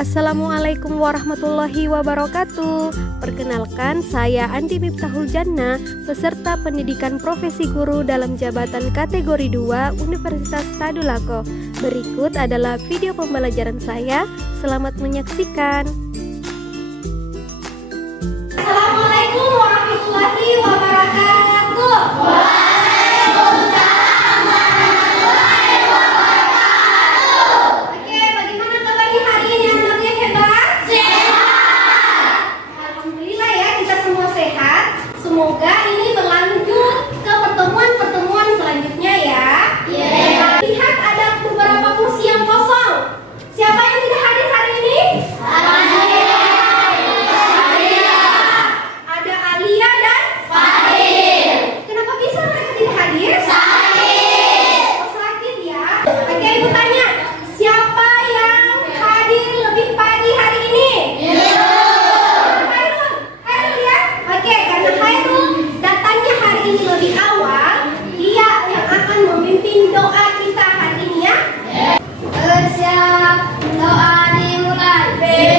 Assalamualaikum warahmatullahi wabarakatuh. Perkenalkan, saya Andi Miftahul Jannah, peserta pendidikan profesi guru dalam jabatan kategori 2 Universitas Tadulako. Berikut adalah video pembelajaran saya. Selamat menyaksikan. Assalamualaikum warahmatullahi wabarakatuh. Semoga ini berlanjut ke pertemuan-pertemuan selanjutnya ya. Lihat ada beberapa kursi yang kosong. Siapa yang tidak hadir hari ini? Ada Alia dan Fahil. Kenapa bisa mereka tidak hadir? Sakit ya. Oke, ibu tanya, siapa yang hadir lebih pagi hari ini? Ini lebih awal, dia yang akan memimpin doa kita hari ini ya. Bersiap, doa dimulai.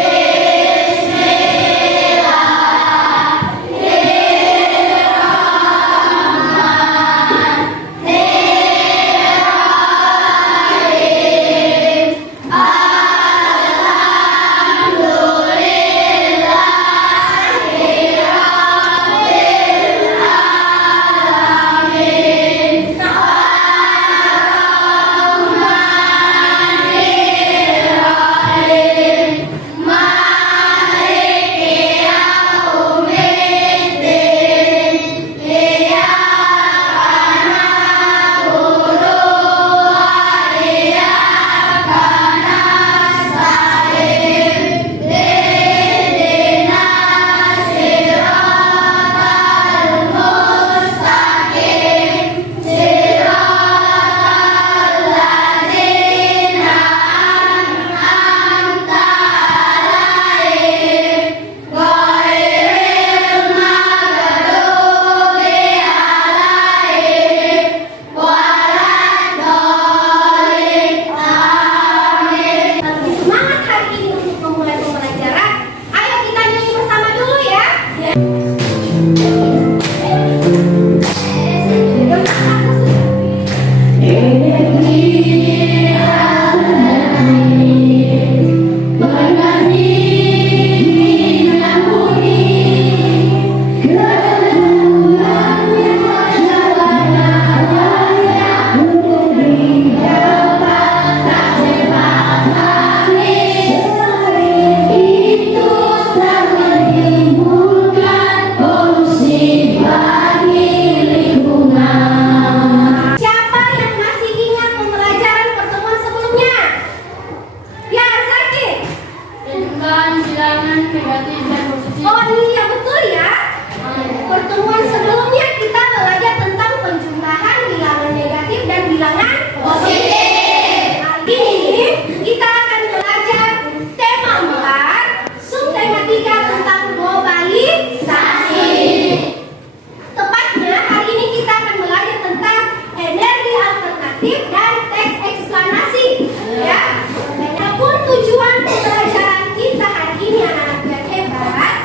Oh iya betul ya. Pertemuan sebelumnya kita belajar tentang penjumlahan bilangan negatif dan bilangan positif. Hari ini kita akan belajar tema 4, subtema 3 tentang globalisasi. Tepatnya hari ini kita akan belajar tentang energi alternatif dan teks eksplanasi. Ya. Adapun tujuan pembelajaran kita hari ini anak-anak yang hebat.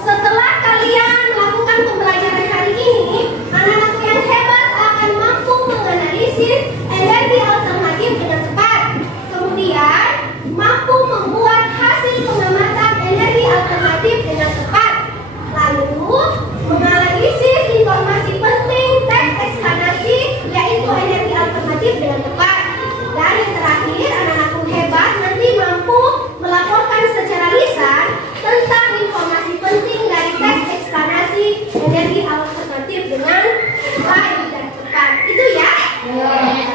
Setelah kalian melakukan pembelajaran hari ini, anak-anak yang hebat akan mampu menganalisis energi alternatif dengan tepat. Kemudian, mampu membuat hasil pengamatan energi alternatif dengan tepat. Lalu, menganalisis informasi penting teks eksplanasi, yaitu energi alternatif dengan tepat. Dan yang terakhir, anak-anak hebat nanti mampu melaporkan secara lisan tentang informasi penting dari teks eksplanasi energi alternatif dengan baik dan tepat. Itu ya.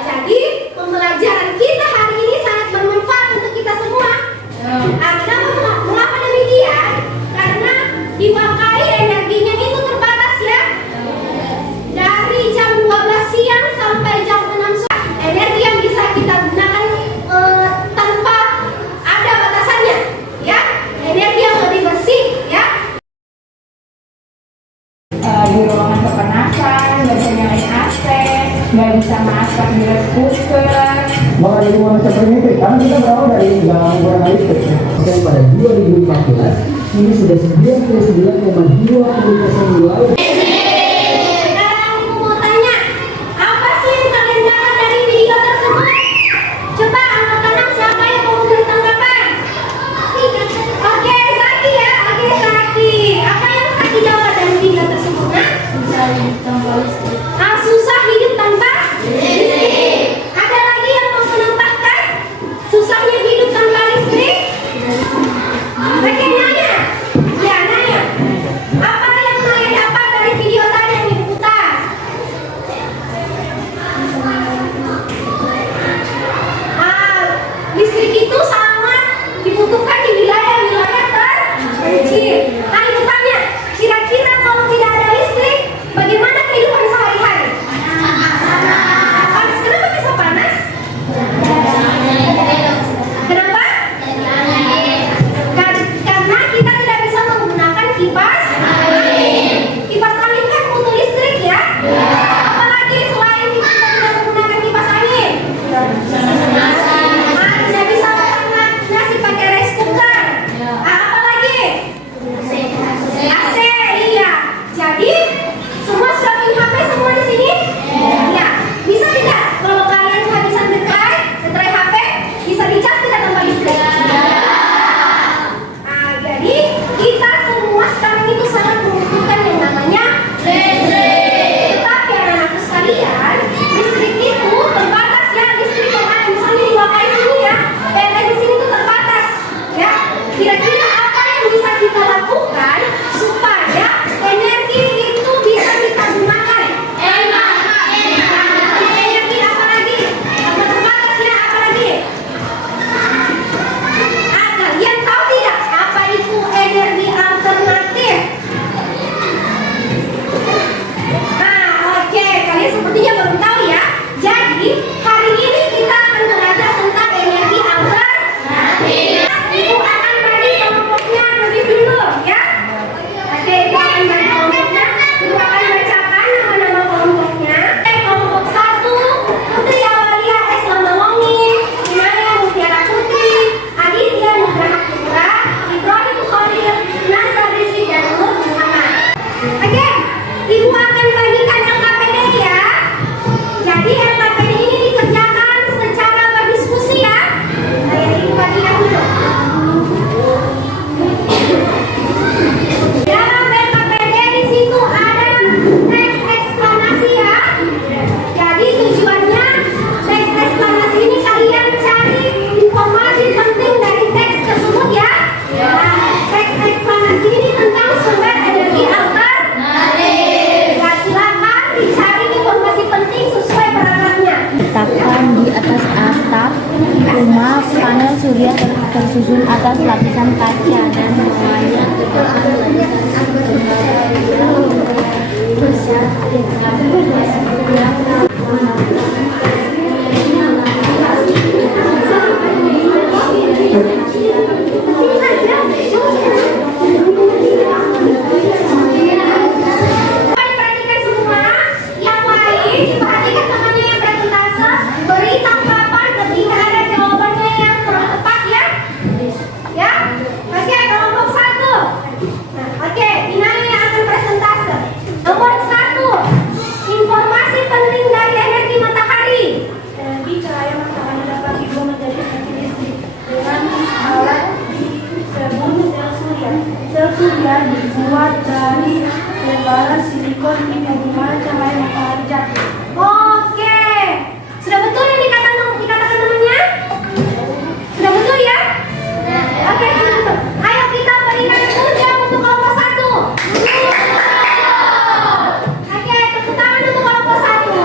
Jadi pembelajaran kita hari ini sangat bermanfaat untuk kita semua. Mengapa demikian? Karena dipakai energinya itu terbatas ya. Dari jam 12 siang sampai jam 6 sore. Energi yang bisa kita gunakan tanpa ada batasannya, ya. Energi yang lebih bersih, ya. Di ruangan kepanasan, nggak bisa nyalain AC, nggak bisa masak di rice cooker, mengaliri manusia primitif karena kita berawal dari nggak menggunakan listrik. Dan pada 2014 ini sudah 99,20% wilayah. Sekarang aku mau tanya, apa sih yang kalian dapat dari video tersebut? Coba angkat tangan siapa yang mau memberi tanggapan? Oke, Zaki ya. Oke, Zaki. Apa yang Zaki dapat dari video tersebut? Susah hidup tanpa listrik. Ada lagi yang mau menambahkan susahnya hidup tanpa listrik? Oke, nanya. Ya, nanya. Apa yang Naya dapat dari video tadi yang diputar? Listrik itu sangat dibutuhkan di wilayah-wilayah terpencil. Nah, itu tanya, kira-kira kalau tidak ada listrik, bagaimana kehidupan sehari-hari? Panas, kenapa bisa panas? Kenapa? Karena kita tidak bisa menggunakan kipas angin. Kipas angin kan butuh listrik ya? Apalagi selain kita tidak menggunakan kipas angin? Tidak bisa masak nasi pakai rice cooker. Apalagi? AC, iya. Jadi semua sudah punya HP semua di sini? Ya. Bisa tidak? Kalau kalian kehabisan baterai HP, bisa dicas tidak tanpa listrik? Jadi kita semua sekarang itu sangat membutuhkan yang namanya listrik. Tetapi anak-anakku sekalian, listrik itu terbatas ya. Listrik yang ada misalnya di Wakai sini ya, PLN di sini itu terbatas ya. Kira-kira apa yang bisa kita lakukan supaya energi itu bisa kita gunakan? Energi apa lagi? Karena terbatas ya, apa lagi? Kalian tahu tidak apa itu energi alternatif? Oke, kalian sepertinya belum tahu ya. Jadi hari ini kita akan belajar tentang energi alternatif. Ibu akan bagi kelompoknya lebih dulu ya. Oke, ibu akan bagi kelompoknya. Ibu akan bacakan nama-nama kelompoknya. Kelompok 1, Putri Awalia S. Lamalongi, Inaya Mutiara Putri, Aditya Nugraha Putra, Ibrahim Khalil, Nazar Rizky, dan Nur Muhammad. Oke, ibu akan bagikan LKPD ya. Jadi LKPD ini dikerjakan secara berdiskusi ya. Ibu bagikan dulu. Dalam LKPD di situ ada teks eksplanasi ya. Jadi tujuannya teks eksplanasi ini kalian cari informasi penting dari teks tersebut ya. Teks eksplanasi ini tentang sumber energi alternatif. Ya, silakan dicari informasi penting sesuai paragrafnya. Letakkan di atas atap rumah panel surya tersusun atas lapisan kaca dan bawahnya terdapat Perhatikan semua, yang lain diperhatikan temannya yang presentase, beri tanggapan ketika ada jawabannya yang kurang tepat ya. Ya, oke, kelompok 1. Oke, Inaya yang akan presentase. Nomor 1, informasi penting dari energi matahari. Energi cahaya matahari dapat diubah menjadi energi listrik dengan alat tabung sel surya. Sel surya dibuat dari lembaran silikon yang dimana cahaya matahari jatuh. Oke, sudah betul yang dikatakan temannya? Sudah betul ya? Oke, sudah betul. Ayo kita berikan puja untuk kelompok 1. Oke, tepuk tangan untuk kelompok 1.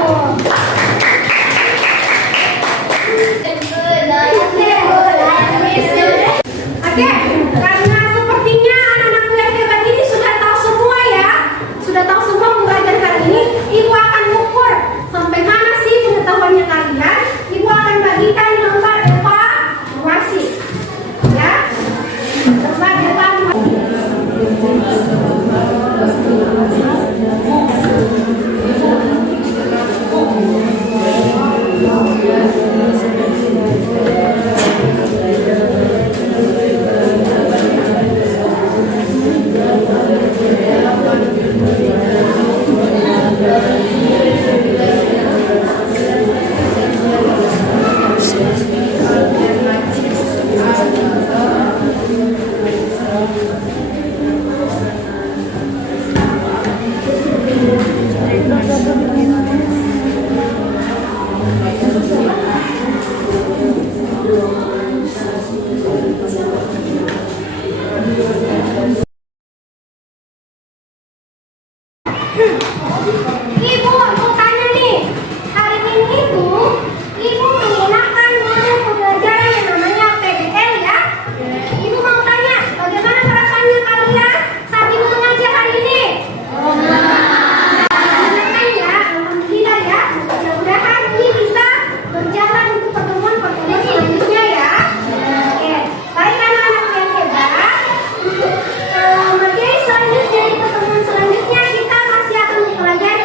Oke, karena sepertinya anak-anakku yang hebat ini sudah tahu semua ya, sudah tahu semua pembelajaran hari ini. Ibu, mau tanya nih. Hari ini itu Ibu menggunakan modul pembelajaran yang namanya PBL ya. Ibu mau tanya, bagaimana perasaannya kalian saat Ibu mengajar hari ini? Menyenangkan ya, alhamdulillah ya. Mudah-mudahan ini bisa berjalan untuk pertemuan-pertemuan selanjutnya ya. Oke, baik anak-anak yang hebat. Materi selanjutnya di pertemuan selanjutnya kita masih akan mempelajari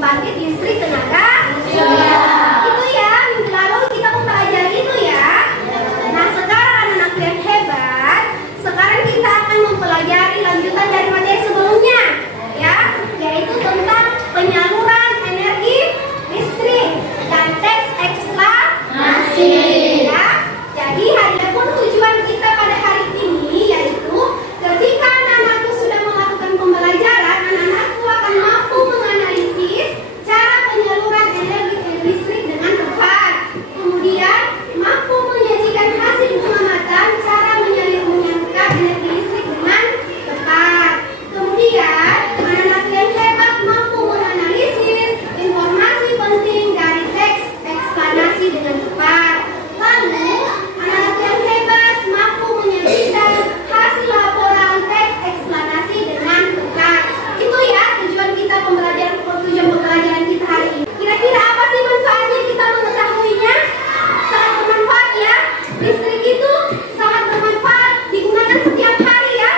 pembangkit listrik tenaga surya. Itu ya, minggu lalu kita mempelajari itu ya. Nah, sekarang anak-anak yang hebat, sekarang kita akan mempelajari lanjutan dari materi sebelumnya, ya, yaitu tentang penyaluran energi listrik dan teks eksplanasi. Ya, jadi adapun tujuan kita pada hari ini yaitu ketika anak-anakku sudah melakukan pembelajaran, anak-anakku akan mampu menganalisis cara penyaluran energi listrik dengan tepat. Kemudian mampu menyajikan hasil pengamatan cara menyalurkan energi listrik dengan tepat. Kemudian anak-anak yang hebat mampu menganalisis informasi penting dari teks eksplanasi dengan tepat. Lalu anak-anak yang hebat mampu menyajikan hasil laporan teks eksplanasi dengan tepat. Itu ya tujuan kita tujuan pembelajaran kita hari ini. Kira-kira apa sih manfaatnya kita mengetahuinya? Sangat bermanfaat ya. Listrik itu sangat bermanfaat, digunakan setiap hari ya.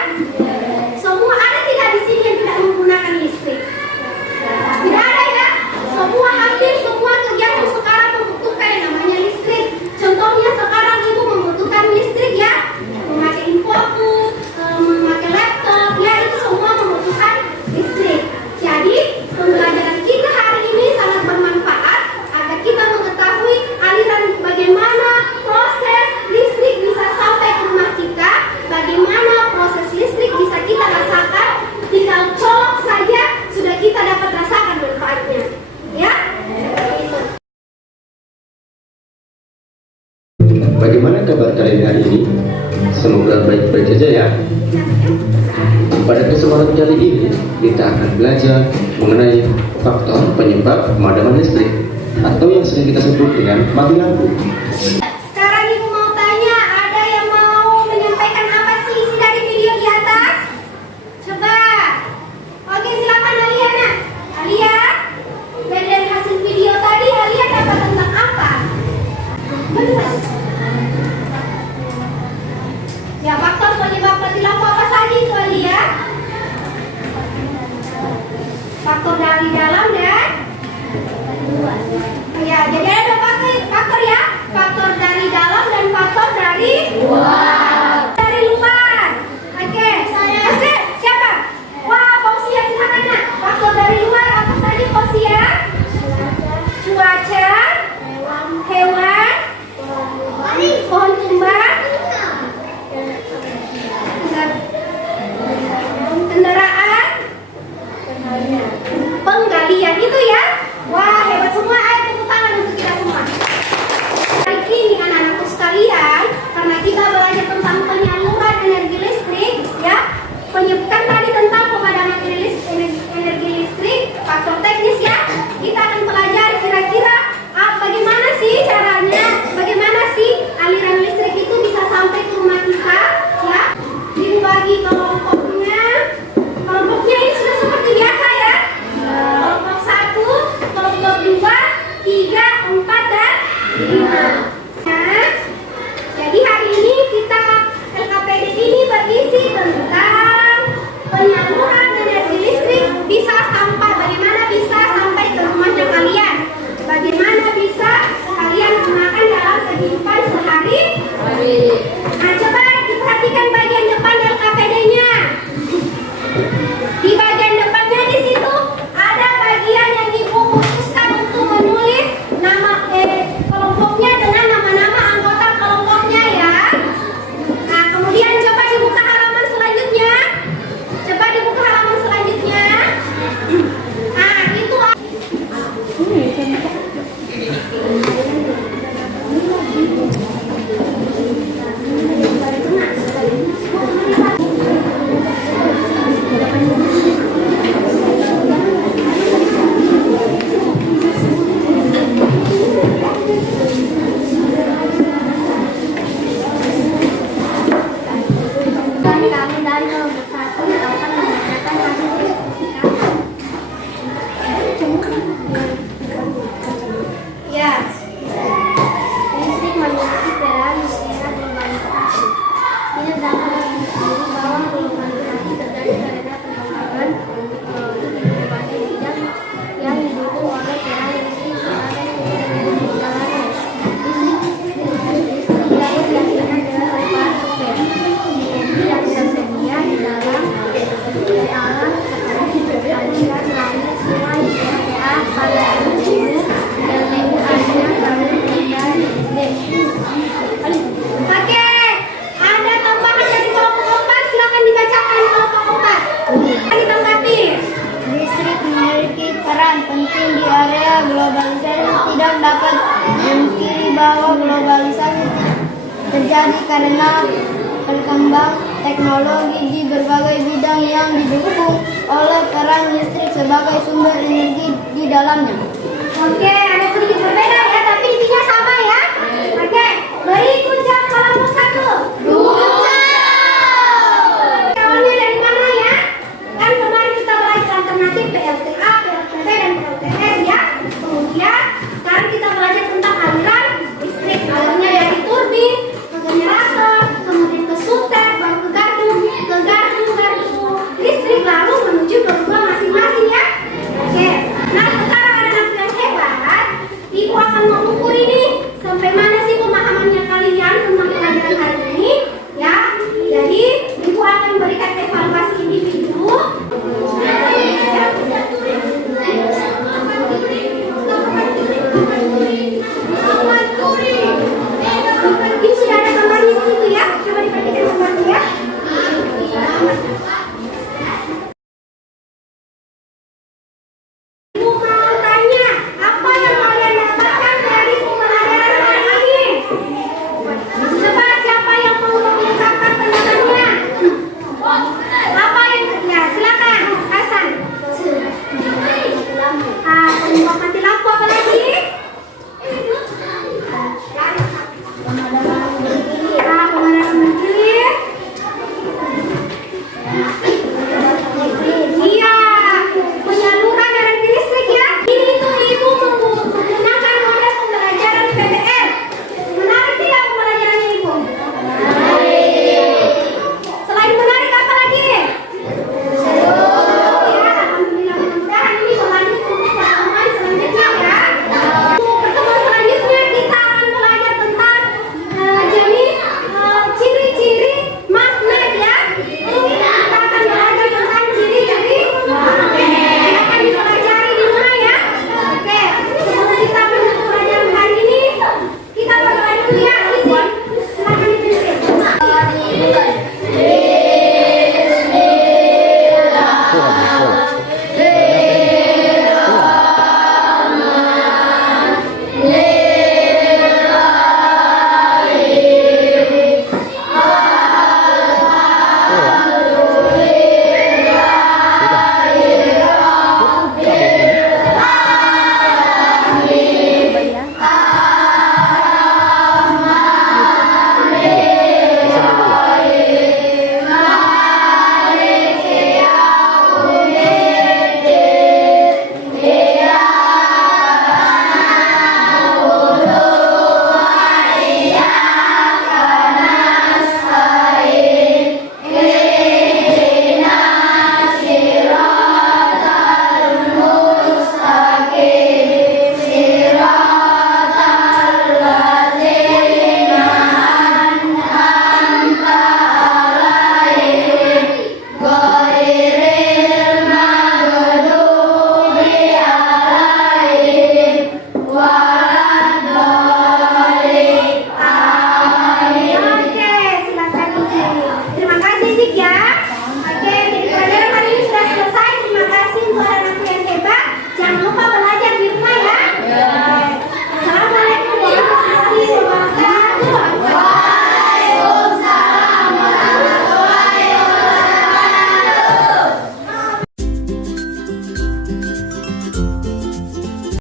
Semua ada tidak di sini yang tidak menggunakan listrik? Tidak ada ya. Hampir semua kegiatan sekarang membutuhkan yang namanya listrik. Contohnya sekarang ibu membutuhkan listrik ya, memakai infocus, memakai laptop, ya itu semua membutuhkan listrik. Jadi pembelajaran kita hari ini sangat bermanfaat agar kita mengetahui aliran bagaimana proses listrik bisa sampai ke rumah kita, bagaimana proses listrik bisa kita rasakan, tinggal colok saja sudah kita dapat rasakan manfaatnya. Ya, seperti itu. Bagaimana kabar kalian hari ini? Semoga baik-baik saja ya. Pada kesempatan kali ini, kita akan belajar mengenai faktor penyebab pemadaman listrik atau yang sering kita sebut dengan mati lampu. Sekarang ibu mau tanya, ada yang mau menyampaikan apa sih isi dari video di atas? Coba. Oke, silakan Alia nak. Alia, dari hasil video tadi Alia dapat tentang apa? Ya, faktor penyebab mati lampu apa saja itu Alia? Faktor dari dalam dan ya, jadi ada dua faktor ya. Faktor terjadi karena berkembang teknologi di berbagai bidang yang didukung oleh peran listrik sebagai sumber energi di dalamnya. Oke, ada sedikit berbeda ya, tapi intinya sama ya. Oke, berikutnya